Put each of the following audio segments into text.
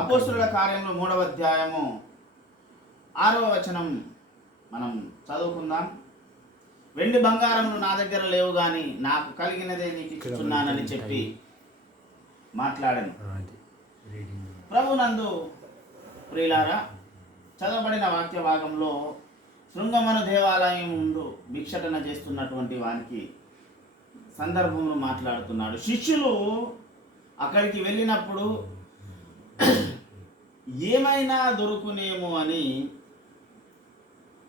అపోస్తుల కార్యములు 3వ అధ్యాయము 6వ వచనం మనం చదువుకుందాం. వెండి బంగారములు నా దగ్గర లేవు గాని నాకు కలిగినదే నీకు ఇచ్చుచున్నానని చెప్పి మాట్లాడాను. ప్రభునందు ప్రియులారా, చదవబడిన వాక్య భాగంలో శృంగమను దేవాలయం ముందు భిక్షటన చేస్తున్నటువంటి వానికి సందర్భంలో మాట్లాడుతున్నాడు. శిష్యులు అక్కడికి వెళ్ళినప్పుడు ఏమైనా దొరుకునేమో అని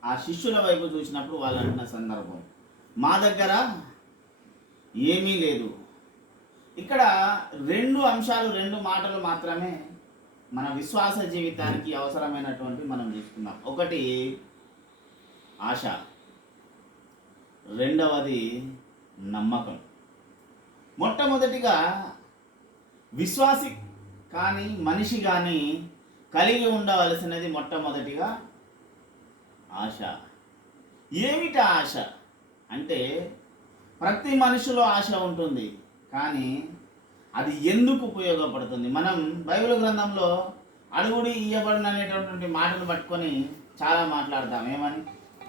ఆ శిష్యుల వైపు చూసినప్పుడు వాళ్ళు అంటున్న సందర్భం, మా దగ్గర ఏమీ లేదు. ఇక్కడ రెండు అంశాలు, రెండు మాటలు మాత్రమే మన విశ్వాస జీవితానికి అవసరమైనటువంటి మనం చూసుకుందాం. ఒకటి ఆశ, రెండవది నమ్మకం. మొట్టమొదటిగా విశ్వాసి కానీ మనిషి కానీ కలిగి ఉండవలసినది మొట్టమొదటిగా ఆశ. ఏమిటి ఆశ అంటే, ప్రతి మనిషిలో ఆశ ఉంటుంది, కానీ అది ఎందుకు ఉపయోగపడుతుంది? మనం బైబిల్ గ్రంథంలో అడుగుడి ఇయ్యబడిన అనేటటువంటి మాటను పట్టుకొని చాలా మాట్లాడతాం. ఏమని?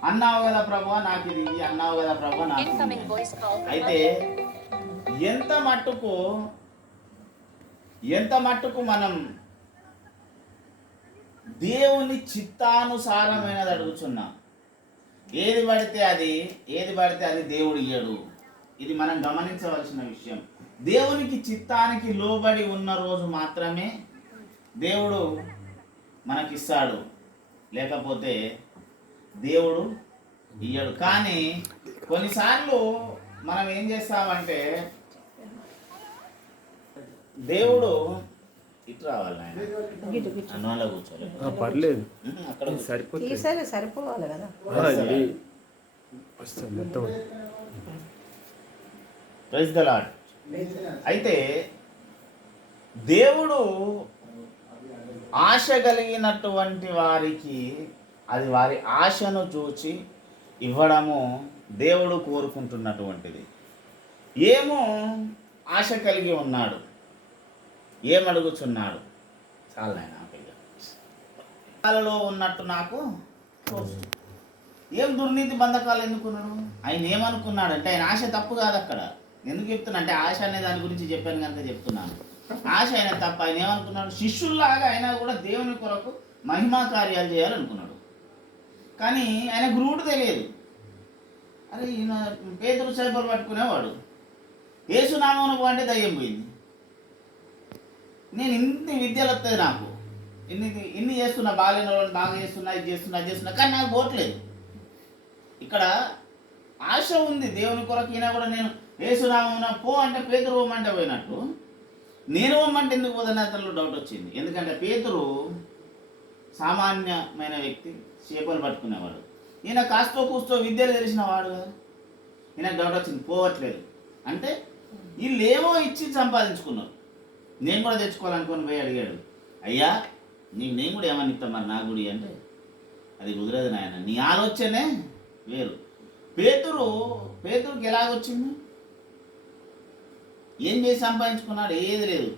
అన్నావు కదా ప్రభువా నాకు ఇది, అన్నావు కదా ప్రభువా నాకు. అయితే ఎంత మట్టుకు మనం దేవుని చిత్తానుసారమైనది అడుగుతున్నాం. ఏది పడితే అది దేవుడు ఇయ్యడు. ఇది మనం గమనించవలసిన విషయం. దేవునికి చిత్తానికి లోబడి ఉన్న రోజు మాత్రమే దేవుడు మనకిస్తాడు, లేకపోతే దేవుడు ఇయ్యడు. కానీ కొన్నిసార్లు మనం ఏం చేస్తామంటే, దేవుడు ఇటు రావాలి అన్నోళ్ళ కూర్చోలేదు, పర్లేదు, అక్కడ సరిపోవాలి కదా. Praise the lord. అయితే దేవుడు ఆశ కలిగినటువంటి వారికి అది వారి ఆశను చూచి ఇవ్వడము దేవుడు కోరుకుంటున్నటువంటిది. ఏమో ఆశ కలిగి ఉన్నాడు, ఏమడుగుచున్నాడు? చాలా నాయన ఉన్నట్టు నాకు ఏం దుర్నీతి బంధకాలు ఎందుకున్నాడు? ఆయన ఏమనుకున్నాడంటే, ఆయన ఆశ తప్పు కాదు. అక్కడ ఎందుకు చెప్తున్నా అంటే, ఆశ అనే దాని గురించి చెప్పాను కనుక చెప్తున్నాను. ఆశ ఆయన తప్పు. ఆయన ఏమనుకున్నాడు? శిష్యుల్లాగా అయినా కూడా దేవుని కొరకు మహిమా కార్యాలు చేయాలనుకున్నాడు. కానీ ఆయన గురువుడు తెలియదు. అరే ఈయన పేతురు చేపలు పట్టుకునేవాడు, యేసునామమున అంటే దయ్యం పోయింది. నేను ఇన్ని విద్యలు వస్తుంది నాకు, ఇన్ని చేస్తున్నా, బాగాలేని వాళ్ళని బాగా చేస్తున్నా, ఇది చేస్తున్నా, కానీ నాకు పోవట్లేదు. ఇక్కడ ఆశ ఉంది దేవుని కొరకు. ఈయన కూడా నేను యేసునామమున పో అంటే పేతురు పోమంటే పోయినట్టు, నేను పోమంటే ఎందుకు పోదని అతనిలో డౌట్ వచ్చింది. ఎందుకంటే పేతురు సామాన్యమైన వ్యక్తి, చేపలు పట్టుకునేవాడు. ఈయన కాస్తో కూస్తో విద్యలు తెలిసిన వాడు కదా. ఈయన డౌట్ వచ్చింది, పోవట్లేదు అంటే వీళ్ళు ఏమో ఇచ్చి సంపాదించుకున్నారు, నేను కూడా తెచ్చుకోవాలనుకొని పోయి అడిగాడు, అయ్యా నేను కూడా ఏమని ఇస్తాను మరి నా గుడి అంటే, అది కుదరదు నాయన, నీ ఆలోచనే వేరు. పేతురుకి ఎలాగొచ్చింది? ఏం చేసి సంపాదించుకున్నాడు? ఏది లేదు,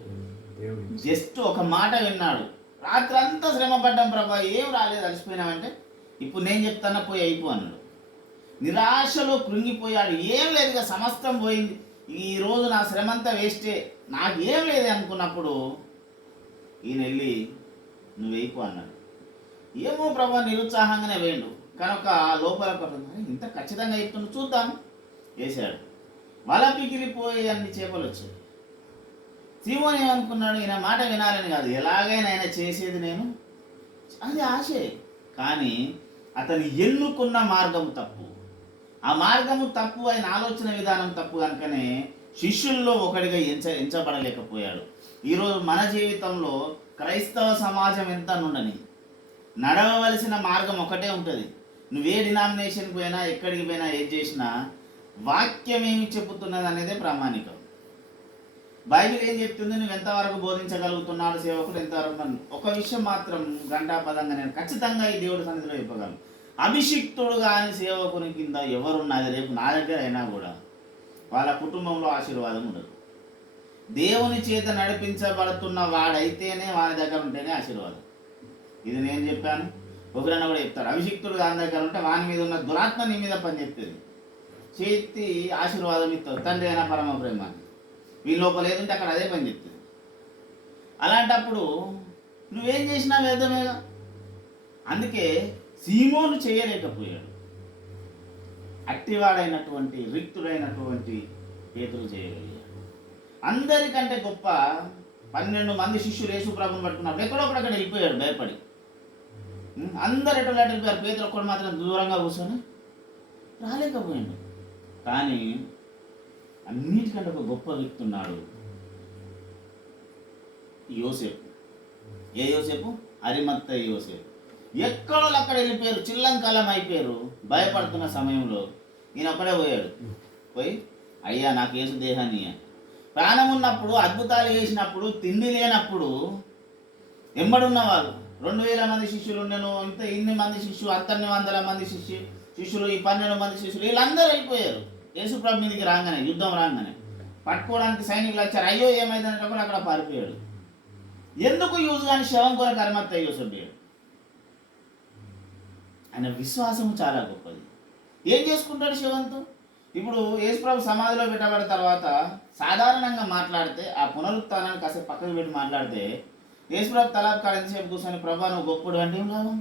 జస్ట్ ఒక మాట విన్నాడు. రాత్రి అంతా శ్రమ పడ్డాం ప్రభా, ఏం రాలేదు, అలసిపోయినామంటే ఇప్పుడు నేను చెప్తానా పోయి అయిపో అన్నాడు. నిరాశలో కృంగిపోయాడు. ఏం లేదుగా, సమస్తం పోయింది, ఈరోజు నా శ్రమ అంతా వేస్టే, నాకు ఏం లేదు అనుకున్నప్పుడు ఈయన వెళ్ళి నువ్వు వేయిపో అన్నాడు. ఏమో ప్రభా నిరుత్సాహంగానే వేయండు కనుక లోపల ఇంత ఖచ్చితంగా చెప్తున్నా చూద్దాం వేశాడు. వల పిగిలిపోయి అన్ని చేపలు వచ్చాయి. సీమోన్ ఏమనుకున్నాడు? ఈయన మాట వినాలని కాదు, ఎలాగైనా ఆయన చేసేది నేను, అది ఆశే. కానీ అతను ఎన్నుకున్న మార్గం తప్పు. ఆ మార్గము తప్పు, ఆయన ఆలోచన విధానం తప్పు. కనుకనే శిష్యుల్లో ఒకటిగా ఎంచబడలేకపోయాడు. ఈరోజు మన జీవితంలో క్రైస్తవ సమాజం ఎంత నుండని నడవవలసిన మార్గం ఒకటే ఉంటుంది. నువ్వే డినామినేషన్కి పోయినా, ఎక్కడికి పోయినా, ఏది చేసినా వాక్యం ఏమి చెబుతున్నది అనేదే ప్రామాణికం. బైబిల్ ఏం చెప్తుంది? నువ్వు ఎంతవరకు బోధించగలుగుతున్నాడు సేవకుడు, ఎంతవరకు. ఒక విషయం మాత్రం ఘంటాపదంగా నేను ఖచ్చితంగా ఈ దేవుడి సన్నిధిలో చెప్పగలను, అభిషిక్తుడు కాని సేవకుని కింద ఎవరున్నది రేపు నా దగ్గర అయినా కూడా వాళ్ళ కుటుంబంలో ఆశీర్వాదం ఉండదు. దేవుని చేత నడిపించబడుతున్న వాడైతేనే వాని దగ్గర ఉంటేనే ఆశీర్వాదం. ఇది నేను చెప్పాను, ఒకరన్నా కూడా చెప్తాడు. అభిషిక్తుడు దాని దగ్గర ఉంటే వాని మీద ఉన్న దురాత్మ నీ మీద పనిచేస్తుంది, చేతి ఆశీర్వాదం ఇస్తావు. తండ్రి అయినా పరమ ప్రేమ వీ లోపల ఏదంటే అక్కడ అదే పని చెప్తుంది. అలాంటప్పుడు నువ్వేం చేసినా వ్యర్థమేగా. అందుకే సీమోను చేయలేకపోయాడు, అట్టివాడైనటువంటి రిక్తుడైనటువంటి పేతురు చేయగలిగాడు. అందరికంటే గొప్ప 12 మంది శిష్యులు యేసు ప్రభుని పట్టుకున్నప్పుడు ఎక్కడొక్కడ అక్కడ వెళ్ళిపోయాడు భయపడి. అందరు ఎటు వెళ్ళిపోయారు, పేతురు ఒక్కడు మాత్రం దూరంగా కూర్చొని రాలేకపోయాడు. కానీ అన్నిటికంటే ఒక గొప్ప వ్యక్తి ఉన్నాడు, యోసేపు. ఏ యోసేపు? అరిమత్తయి యోసేపు. ఎక్కడో అక్కడ వెళ్ళిపోయారు, చిల్లంకాలం అయిపోయారు. భయపడుతున్న సమయంలో ఈయన ఒక్కడే పోయాడు. పోయి అయ్యా నాకు యేసు దేహాన్ని, ప్రాణం ఉన్నప్పుడు అద్భుతాలు చేసినప్పుడు తిండి లేనప్పుడు ఎంబడున్న వాళ్ళు 2000 మంది శిష్యులు ఉండను, ఇన్ని మంది శిష్యులు, 100 మంది శిష్యులు, ఈ 12 మంది శిష్యులు వీళ్ళందరూ వెళ్ళిపోయారు. యేసు ప్రభు మీదకి రాగానే, యుద్ధం రాగానే పట్టుకోవడానికి సైనికులు వచ్చారు. అయ్యో ఏమైందనేటప్పుడు అక్కడ పారిపోయాడు. ఎందుకు యూజ్ కానీ శవం కొరకు అరిమత్తయి యోసేపు. ఆయన విశ్వాసము చాలా గొప్పది. ఏం చేసుకుంటాడు శవంతో? ఇప్పుడు యేసుప్రభు సమాధిలో పెట్టబడిన తర్వాత సాధారణంగా మాట్లాడితే, ఆ పునరుత్థానాన్ని కాసేపు పక్కకు పెట్టి మాట్లాడితే, యేసుప్రభు తలాపు కాడ ఎంతసేపు కూర్చొని ప్రభా నువ్వు గొప్పడు అంటే ఏం లాభం?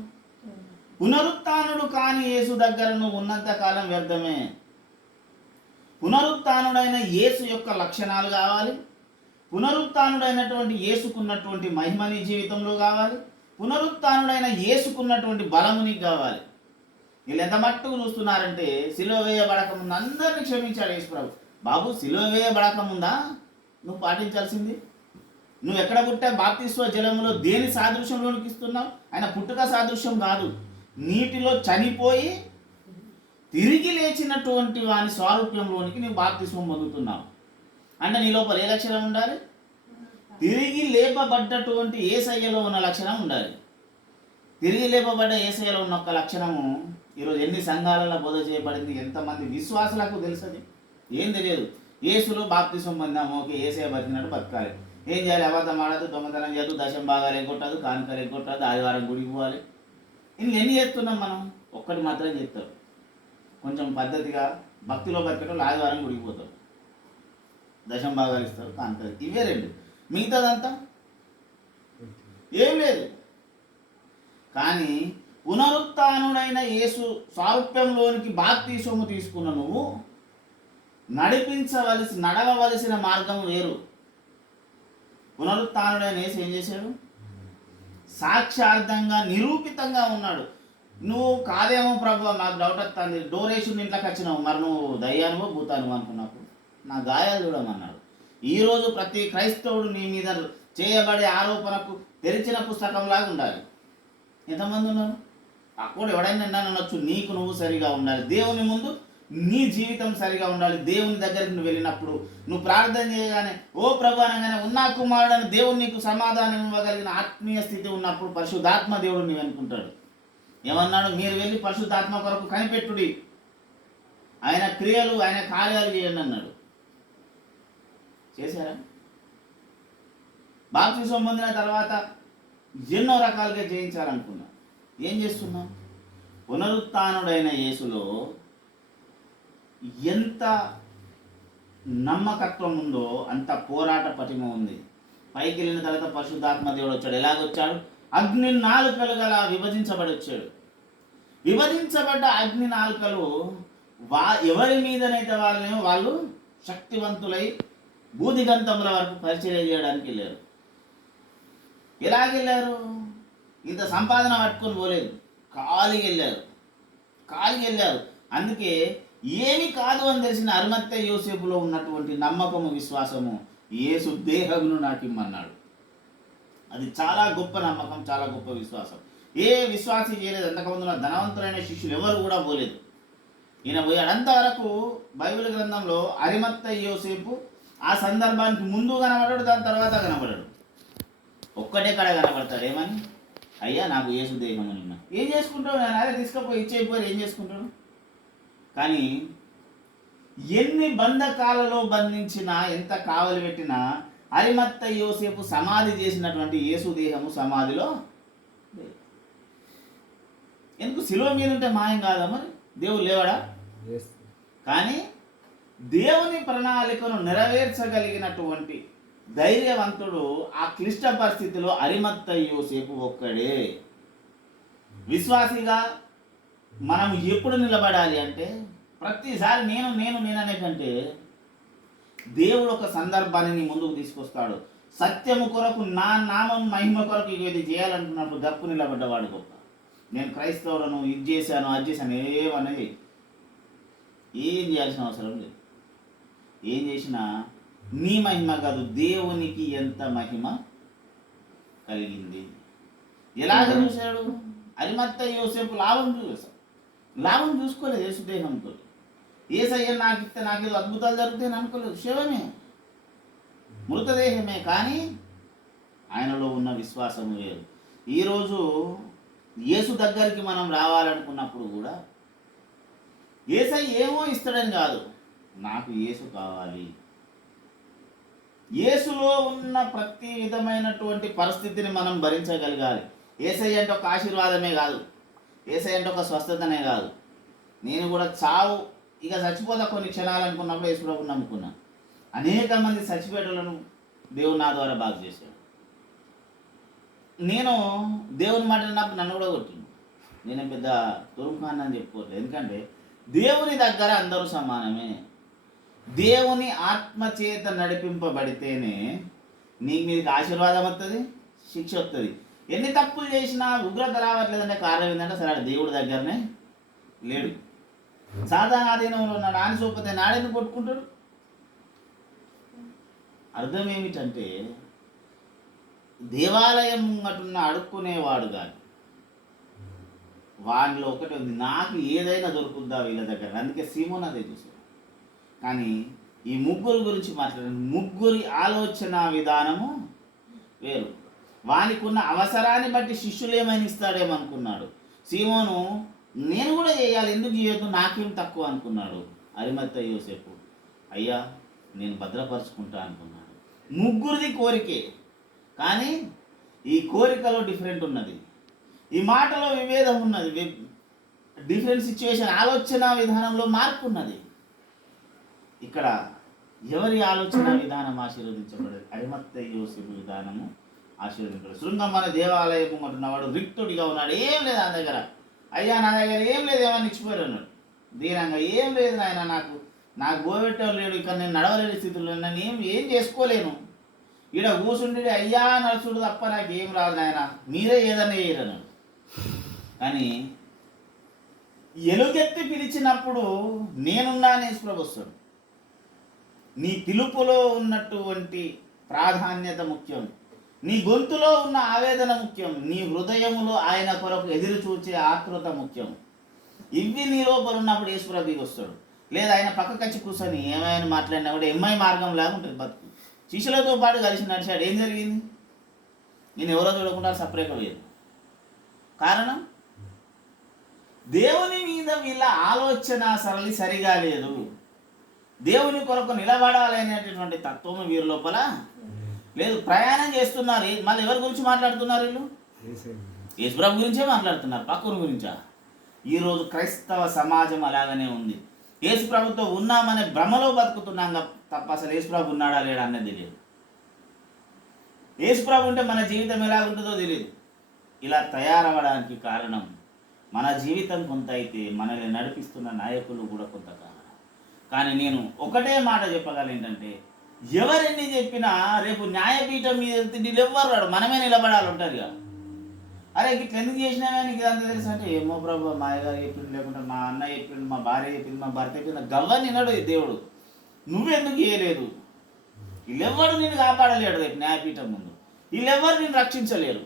పునరుత్థానుడు కాని యేసు దగ్గర నువ్వు ఉన్నంత కాలం వ్యర్థమే. పునరుత్థానుడైన యేసు యొక్క లక్షణాలు కావాలి, పునరుత్థానుడైనటువంటి యేసుకున్నటువంటి మహిమ నీ జీవితంలో కావాలి, పునరుత్థానుడైన యేసుకున్నటువంటి బలము నీకు కావాలి. వీళ్ళు ఎంత మట్టుకు చూస్తున్నారంటే, సిలువ వేయబడక ముందు అందరినీ క్షమించాడు యేసుప్రభు. బాబు సిలువ వేయబడక ముందా నువ్వు పాటించాల్సింది? నువ్వు ఎక్కడ పుట్టా? బాప్తిస్మ జలములో దేని సాదృశ్యంలోనికి ఇస్తున్నావు? ఆయన పుట్టుక సాదృశ్యం కాదు, నీటిలో చనిపోయి తిరిగి లేచినటువంటి వాని స్వారూప్యంలోనికి నువ్వు బాప్తిస్మం పొందుతున్నావు. అంటే నీ లోపల ఏ లక్షణం ఉండాలి? తిరిగి లేపబడ్డటువంటి యేసయ్యలో ఉన్న లక్షణం ఉండాలి. తిరిగి లేపబడ్డ యేసయ్యలో ఉన్న ఒక లక్షణము ఈరోజు ఎన్ని సంఘాలలో బోధ చేయబడింది, ఎంతమంది విశ్వాసులకు తెలుసది? ఏం తెలియదు. యేసులో బాప్తిస్మం పొందాము, ఓకే యేసయ్య బతికినట్టు బతకాలి. ఏం చేయాలి? అబద్ధం ఆడదు, దొంగతనం చేయదు, దశం భాగాలు ఎగ్గొట్టదు, కానుకలు ఎగ్గొట్టదు, ఆదివారం గుడికి పోవాలి. ఇన్ని ఎన్ని చేస్తున్నాం మనం? ఒక్కటి మాత్రం చేస్తారు, కొంచెం పద్ధతిగా భక్తిలో బతికేటోళ్ళు ఆదివారం గుడికి పోతారు, దశం భాగాలు ఇస్తారు, కానుకలు, ఇవే 2. మిగతాదంతా ఏం లేదు. కానీ పునరుత్థానుడైన యేసు స్వారూప్యంలోనికి బాప్తిస్మము తీసుకున్న నువ్వు నడవవలసిన మార్గం వేరు. పునరుత్థానుడైన యేసు ఏం చేశాడు? సాక్షార్థంగా నిరూపితంగా ఉన్నాడు. నువ్వు కాదేమో ప్రభు నాకు డౌట్ వస్తుంది, డోరేషన్ ఇంట్లోకి వచ్చినావు, మరి నువ్వు దయ్యానువో భూతానువో అనుకున్నప్పుడు నా గాయాలు చూడమన్నాడు. ఈరోజు ప్రతి క్రైస్తవుడు నీ మీద చేయబడే ఆరోపణకు తెరిచిన పుస్తకంలాగా ఉండాలి. ఎంతమంది ఉన్నారు? అక్కడ ఎవడైనా అనొచ్చు, నీకు నువ్వు సరిగా ఉండాలి, దేవుని ముందు నీ జీవితం సరిగా ఉండాలి. దేవుని దగ్గరికి నువ్వు వెళ్ళినప్పుడు, నువ్వు ప్రార్థన చేయగానే ఓ ప్రభు అనగానే ఉన్నా కుమారుడని దేవుడు నీకు సమాధానం ఇవ్వగలిగిన ఆత్మీయ స్థితి ఉన్నప్పుడు పరిశుద్ధాత్మ దేవుడు నీవు అనుకుంటాడు. ఏమన్నాడు? మీరు వెళ్ళి పరిశుద్ధాత్మ కొరకు కనిపెట్టుడి, ఆయన క్రియలు ఆయన కార్యాలు చేయండి అన్నాడు. చేశారా? బాప్తిస్మం పొందిన తర్వాత ఎన్నో రకాలుగా జయించాలనుకున్నా. ఏం చేస్తున్నాం? పునరుత్థానుడైన యేసులో ఎంత నమ్మకత్వం ఉందో అంత పోరాట పటిమ ఉంది. పైకి వెళ్ళిన తర్వాత పరిశుద్ధాత్మ దేవుడు వచ్చాడు. ఎలాగొచ్చాడు? అగ్ని నాలుకలు గల విభజించబడి వచ్చాడు. విభజించబడ్డ అగ్ని నాలుకలు ఎవరి మీదనైతే వాళ్ళు శక్తివంతులై బూదిగంతముల వరకు పరిచయం చేయడానికి వెళ్ళారు. ఎలాగెళ్ళారు? ఇంత సంపాదన పట్టుకొని పోలేదు, ఖాళీకి వెళ్ళారు. అందుకే ఏమి కాదు అని తెలిసిన అరిమత్తయి యోసేపులో ఉన్నటువంటి నమ్మకము, విశ్వాసము, యేసు దేహమును నాకు ఇమ్మన్నాడు. అది చాలా గొప్ప నమ్మకం, చాలా గొప్ప విశ్వాసం. ఏ విశ్వాసి చేయలేదు. అంతకుముందు ధనవంతులైన శిష్యులు ఎవరు కూడా పోలేదు, ఈయన పోయాడు. అంతవరకు బైబిల్ గ్రంథంలో అరిమత్తయి యోసేపు ఆ సందర్భానికి ముందు కనబడాడు, దాని తర్వాత కనబడాడు. ఒక్కటే కడ కనబడతాడు. ఏమని? అయ్యా నాకు యేసు దేహము నిన్న. ఏం చేసుకుంటాడు? నేను అదే తీసుకుపోయి ఇచ్చేయిపోయి ఏం చేసుకుంటాడు? కానీ ఎన్ని బంధకాలలో బంధించినా, ఎంత కావలి పెట్టినా అరిమత్త యోసేపు సమాధి చేసినటువంటి యేసు దేహము సమాధిలో లేదు. ఎందుకు శిలువ మీద ఉంటే మాయం కాదా మరి? దేవుడు లేవాడా? కానీ దేవుని ప్రణాళికను నెరవేర్చగలిగినటువంటి ధైర్యవంతుడు ఆ క్లిష్ట పరిస్థితిలో అరిమత్త యోసేపు ఒక్కడే. విశ్వాసిగా మనం ఎప్పుడు నిలబడాలి అంటే, ప్రతిసారి నేను అనే కంటే దేవుడు ఒక సందర్భాన్ని నీ ముందుకు తీసుకొస్తాడు. సత్యము కొరకు, నా నామం మహిమ కొరకు ఇది చేయాలనుకున్నప్పుడు గప్పు నిలబడ్డవాడు గొప్ప. నేను క్రైస్తవులను ఇది చేశాను అది చేశాను ఏమన్నది ఏం చేయాల్సిన అవసరం లేదు. ఏం చేసినా నీ మహిమ కాదు, దేవునికి ఎంత మహిమ కలిగింది. ఎలాగ చూశాడు? అరిమత్త యోసేపు లాభం చూసుకోలేదు. యేసుదేహంతో ఏసయ్య నాకు ఇస్తే నాకేదో అద్భుతాలు జరుగుతాయని అనుకోలేదు. శివమే, మృతదేహమే, కానీ ఆయనలో ఉన్న విశ్వాసము వేరు. ఈరోజు యేసు దగ్గరికి మనం రావాలనుకున్నప్పుడు కూడా యేసయ్య ఏమో ఇస్తాడని కాదు, నాకు యేసు కావాలి. యేసులో ఉన్న ప్రతి విధమైనటువంటి పరిస్థితిని మనం భరించగలగాలి. యేసయ్య అంటే ఒక ఆశీర్వాదమే కాదు, యేసయ్య అంటే ఒక స్వస్థతనే కాదు. నేను కూడా చావు ఇక చచ్చిపోతా కొన్ని క్షణాలు అనుకున్నప్పుడు యేసు ప్రభువుని నమ్ముకున్నా. అనేక మంది చచ్చిపోయేటలను దేవుడు నా ద్వారా బాగు చేశాడు. నేను దేవుని మాట విన్నప్పుడు నన్ను కూడా కొట్టిండు. నేను పెద్ద తురుముఖాన్ని అని చెప్పుకోవట్లేదు. ఎందుకంటే దేవుని దగ్గర అందరూ సమానమే. దేవుని ఆత్మచేత నడిపింపబడితేనే మీదకి ఆశీర్వాదం వస్తుంది, శిక్ష వస్తుంది. ఎన్ని తప్పులు చేసినా ఉగ్రత రావట్లేదంటే కారణం ఏంటంటే సరే దేవుడి దగ్గరనే లేడు. సాధారణ ఆధీనంలో ఉన్నాడు. ఆయన చూపతే నాడేని కొట్టుకుంటాడు. అర్థం ఏమిటంటే దేవాలయం ముంగటున్న అడుక్కునేవాడు కాదు, వాడిలో ఒకటి ఉంది, నాకు ఏదైనా దొరుకుద్దా వీళ్ళ దగ్గర. అందుకే సీమోన్ అదే చూసాడు. కానీ ఈ ముగ్గురు గురించి మాట్లాడండి. ముగ్గురి ఆలోచన విధానము వేరు. వానికి ఉన్న అవసరాన్ని బట్టి శిష్యులు ఏమైనా ఇస్తాడేమనుకున్నాడు. సీమోను నేను కూడా చేయాలి, ఎందుకు చేయొద్దు, నాకేం తక్కువ అనుకున్నాడు. అరిమత్త యోసేపు అయ్యా నేను భద్రపరుచుకుంటా అనుకున్నాడు. ముగ్గురిది కోరికే, కానీ ఈ కోరికలో డిఫరెంట్ ఉన్నది, ఈ మాటలో విభేదం ఉన్నది, డిఫరెంట్ సిచ్యువేషన్, ఆలోచన విధానంలో మార్పు ఉన్నది. ఇక్కడ ఎవరి ఆలోచన విధానం ఆశీర్వదించబడదు? అరిమత్త యోసేపు విధానము ఆశీర్వదించబడదు. శృంగం అనే దేవాలయం అంటున్నవాడు రిక్తుడిగా ఉన్నాడు. ఏం లేదు ఆయన దగ్గర. అయ్యా నా దగ్గర ఏం లేదు, ఏమన్నా ఇచ్చిపోయాడు అన్నాడు దీనంగా. ఏం లేదు నాయన, నాకు గోబెట్టేవాడు లేడు, ఇక్కడ నేను నడవలేని స్థితిలో నేను ఏం చేసుకోలేను. ఈడ కూర్చుండి అయ్యా నడుచుడు తప్ప నాకు ఏం రాదు నాయన, మీరే ఏదన్నా చేయరన్నాడు. కానీ ఎలుగెత్తి పిలిచినప్పుడు నేనున్నాను యేసుప్రభు వస్తాడు. నీ పిలుపులో ఉన్నటువంటి ప్రాధాన్యత ముఖ్యం, నీ గొంతులో ఉన్న ఆవేదన ముఖ్యం, నీ హృదయములో ఆయన కొరకు ఎదురు చూచే ఆతృత ముఖ్యం. ఇవి నీ లోపల ఉన్నప్పుడు యేసుప్రభుకి వస్తాడు. లేదా ఆయన పక్కకొచ్చి కూర్చొని ఏమైనా మాట్లాడినా కూడా ఎంఐ మార్గం లాగా ఉంటుంది బతుకు. శిష్యులతో పాటు కలిసి నడిచాడు. ఏం జరిగింది? నేను ఎవరో చూడకుండా సపరేట్గా లేదు. కారణం దేవుని మీద వీళ్ళ ఆలోచన సరళి సరిగా లేదు. దేవుని కొరకు నిలబడాలనేటటువంటి తత్వము వీరి లోపల లేదు. ప్రయాణం చేస్తున్నారు, మళ్ళీ ఎవరి గురించి మాట్లాడుతున్నారు? వీళ్ళు యేసుప్రభు గురించే మాట్లాడుతున్నారు, పక్కన గురించా? ఈరోజు క్రైస్తవ సమాజం అలాగనే ఉంది. యేసుప్రభుతో ఉన్నామనే భ్రమలో బతుకుతున్నాం తప్ప అసలు యేసుప్రభు ఉన్నాడా లేడా అన్నది తెలియదు. యేసుప్రభు ఉంటే మన జీవితం ఎలా ఉంటుందో తెలియదు. ఇలా తయారవడానికి కారణం మన జీవితం కొంత అయితే మనల్ని నడిపిస్తున్న నాయకులు కూడా కొంత కారణం. కానీ నేను ఒకటే మాట చెప్పగలను, ఏంటంటే ఎవరెన్ని చెప్పినా రేపు న్యాయపీఠం మీద వీళ్ళు ఎవ్వరు రాడు, మనమే నిలబడాలి ఉంటారు కదా. అరే ఇట్లా ఎందుకు చేసినా నీకు ఇదంతా తెలుసు అంటే, ఏమో ప్రభు మా అయ్యగారు చెప్పింది, లేకుంటే మా అన్న చెప్పింది, మా భార్య చెప్పింది, మా భర్త చెప్పింది, గవ్వని వినడు దేవుడు. నువ్వెందుకు చేయలేదు? వీళ్ళెవ్వరు నిన్ను కాపాడలేడు రేపు న్యాయపీఠం ముందు. వీళ్ళెవ్వరు నిన్ను రక్షించలేరు.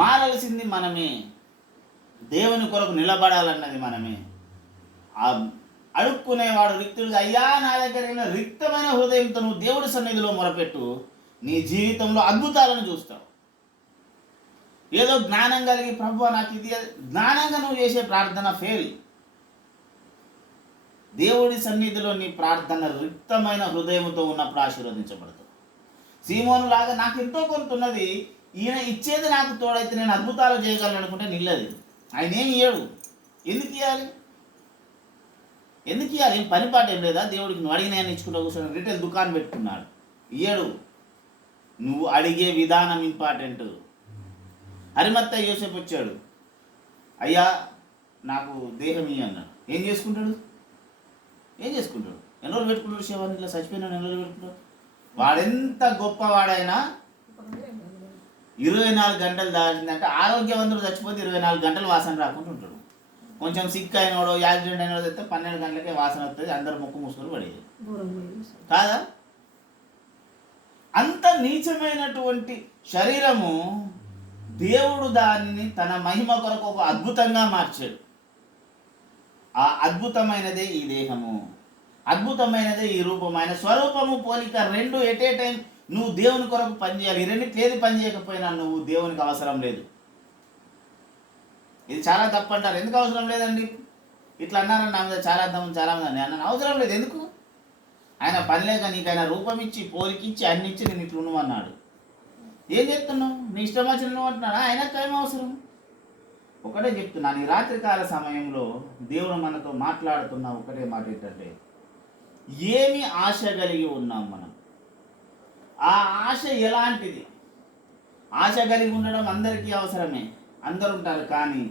మారాల్సింది మనమే, దేవుని కొరకు నిలబడాలన్నది మనమే. అడుక్కునేవాడు రిక్తుడిగా, అయ్యా నా దగ్గర రిక్తమైన హృదయంతో నువ్వు దేవుడి సన్నిధిలో మొరపెట్టు, నీ జీవితంలో అద్భుతాలను చూస్తావు. ఏదో జ్ఞానం కలిగి ప్రభువా నాకు ఇది, జ్ఞానంగా నువ్వు చేసే ప్రార్థన ఫెయిల్. దేవుడి సన్నిధిలో నీ ప్రార్థన రిక్తమైన హృదయంతో ఉన్నప్పుడు ఆశీర్వదించబడతావు. సీమోను లాగా నాకు ఎంతో కొంత ఉన్నది, ఈయన ఇచ్చేది నాకు తోడైతే నేను అద్భుతాలు చేయగలను అనుకుంటే నిల్లది. ఆయన ఏమి ఇయ్యడు. ఎందుకు ఇవ్వాలి? ఏం పని పాట ఏం లేదా? దేవుడికి నువ్వు అడిగిన ఇచ్చుకుంటూ కూర్చొని రిటైల్ దుకాణం పెట్టుకున్నాడు, ఇయ్యడు. నువ్వు అడిగే విధానం ఇంపార్టెంట్. అరిమత్తయి యోసేపు వచ్చాడు, అయ్యా నాకు దేహం ఇయ్యి అన్నాడు. ఏం చేసుకుంటాడు? ఎన్ని రోజులు పెట్టుకుంటాడు? శవాన్ని ఇట్లా చచ్చిపోయినాడు, ఎన్ని రోజులు పెట్టుకుంటాడు? వాడెంత గొప్పవాడైనా 24 గంటలు దాచిందంటే, ఆరోగ్యవంతుడు చచ్చిపోతే 24 గంటలు వాసన రాకుండా ఉంటాడు. కొంచెం సిక్ అయినోడో యాక్సిడెంట్ అయినోడో అయితే 12 గంటలకే వాసన వస్తుంది, అందరు ముక్కు మూసుకొని పడేది కాదా? అంత నీచమైనటువంటి శరీరము దేవుడు దానిని తన మహిమ కొరకు ఒక అద్భుతంగా మార్చాడు. ఆ అద్భుతమైనదే ఈ దేహము, అద్భుతమైనదే ఈ రూపం. ఆయన స్వరూపము పోలిక రెండు ఎట్ ఏ టైం నువ్వు దేవుని కొరకు పనిచేయాలి. ఈ రెండింటి ఏది పని చేయకపోయినా నువ్వు దేవునికి అవసరం లేదు. ఇది చాలా తప్పు అంటారు. ఎందుకు అవసరం లేదండి? ఇట్లా అన్నారని నా మీద చాలా మంది అన్నాను. అవసరం లేదు. ఎందుకు? ఆయన పని లేక నీకు ఆయన రూపం ఇచ్చి పోలికిచ్చి అన్ని ఇచ్చి నేను ఇట్లా ఉండమన్నాడు. ఏం చెప్తున్నావు? నీ ఇష్టం వచ్చిన నువ్వు అంటున్నాడా? ఆయనకు ఏం అవసరం? ఒకటే చెప్తున్నాను, ఈ రాత్రికాల సమయంలో దేవుడు మనతో మాట్లాడుతున్న ఒకటే మాట ఏంటంటే, ఏమి ఆశ కలిగి ఉన్నాం మనం? ఆ ఆశ ఎలాంటిది? ఆశ కలిగి ఉండడం అందరికీ అవసరమే, అందరు ఉంటారు. కానీ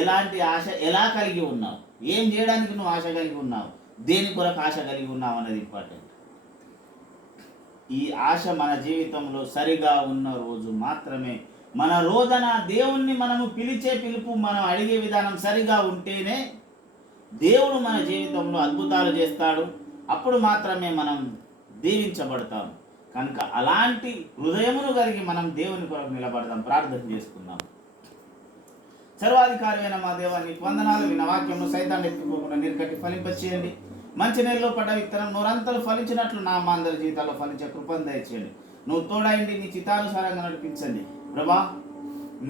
ఎలాంటి ఆశ, ఎలా కలిగి ఉన్నావు, ఏం చేయడానికి నువ్వు ఆశ కలిగి ఉన్నావు, దేని కొరకు ఆశ కలిగి ఉన్నావు అనేది ఇంపార్టెంట్. ఈ ఆశ మన జీవితంలో సరిగా ఉన్న రోజు మాత్రమే, మన రోదన దేవుణ్ణి మనము పిలిచే పిలుపు, మనం అడిగే విధానం సరిగా ఉంటేనే దేవుడు మన జీవితంలో అద్భుతాలు చేస్తాడు. అప్పుడు మాత్రమే మనం దీవించబడతాం. కనుక అలాంటి హృదయమును కలిగి మనం దేవుని కొరకు నిలబడదాం. ప్రార్థన చేసుకుందాం. సర్వాధికారమైన మా దేవా, నీకు వందనాలు. విన్న వాక్యము సైతాన్ని ఎత్తుకోకుండా నీరుకట్టి ఫలింపచేయండి. మంచి నీళ్ళలో పడ్డ విత్తనం నూరంతలు ఫలించినట్లు నా మా అందరి జీవితాల్లో ఫలించే కృపను దయచేయండి. నువ్వు తోడైండి, నీ చిత్తానుసారంగా నడిపించండి ప్రభా.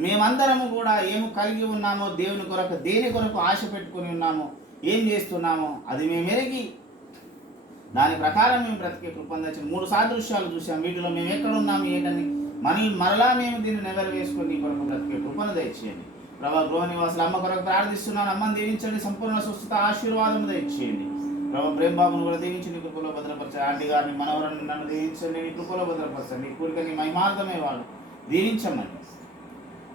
మేమందరము కూడా ఏమి కలిగి ఉన్నామో, దేవుని కొరకు దేని కొరకు ఆశ పెట్టుకుని ఉన్నామో, ఏం చేస్తున్నామో అది మేము ఎరిగి దాని ప్రకారం మేము బ్రతికే కృపను దయచేయండి. 3 సాదృశ్యాలు చూసాం. వీటిలో మేము ఎక్కడ ఉన్నాము ఏంటని మరలా మేము దీన్ని నెరవేర్చుకొని నీ కొరకు బ్రతికే కృపను దయచేయండి ప్రభా. గృహ నివాసులు అమ్మ కొరకు ప్రార్థిస్తున్నాను. అమ్మని దీవించండి, సంపూర్ణ స్వస్థత ఆశీర్వాదం దయచేయండి ప్రభా. ప్రేమ బాబును కూడా దీవించి నీ కృపలో భద్రపరచండి. ఆంటీ గారిని, మనవరాన్ని నన్ను దీవించండి, నీ కృపలో భద్రపరచండి. నీ కోరిక నీ మహిమార్థమే వాళ్ళు దీవించమని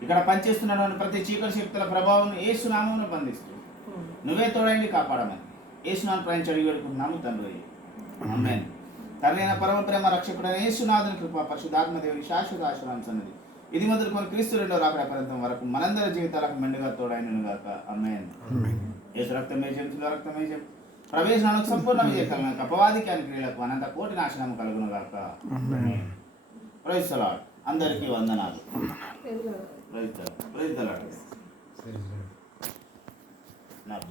ఇక్కడ పనిచేస్తున్నటువంటి ప్రతి చీకటి శక్తుల ప్రభావం యేసు నామమున బంధిస్తూ నువ్వే తోడండి, కాపాడమని యేసు నామమున ప్రార్థించి అడిగి వేడుకుంటున్నాము తండ్రి. ఆమేన్. తండ్రి అయిన పరమ ప్రేమ రక్షకుడైన యేసునాథుని కృప, పరిశుద్ధాత్మ దేవుని శాశ్వత ఆశీర్వాదం సన్నది ఇది మొదలుకొని క్రీస్తు రెండో రాకడ పర్యంతం వరకు మనందరి జీవితాలకు మెండుగా తోడైనను గాక. ఆమేన్. యేసు రక్తమే జంతుల రక్తమే జం ప్రవేశనానికి సంపూర్ణ విజయకరమైన అపవాదికి అని క్రియలకు అనంత కోటి నాశనం కలుగును గాక. Praise the lord. అందరికీ వందనాలు. Praise the lord.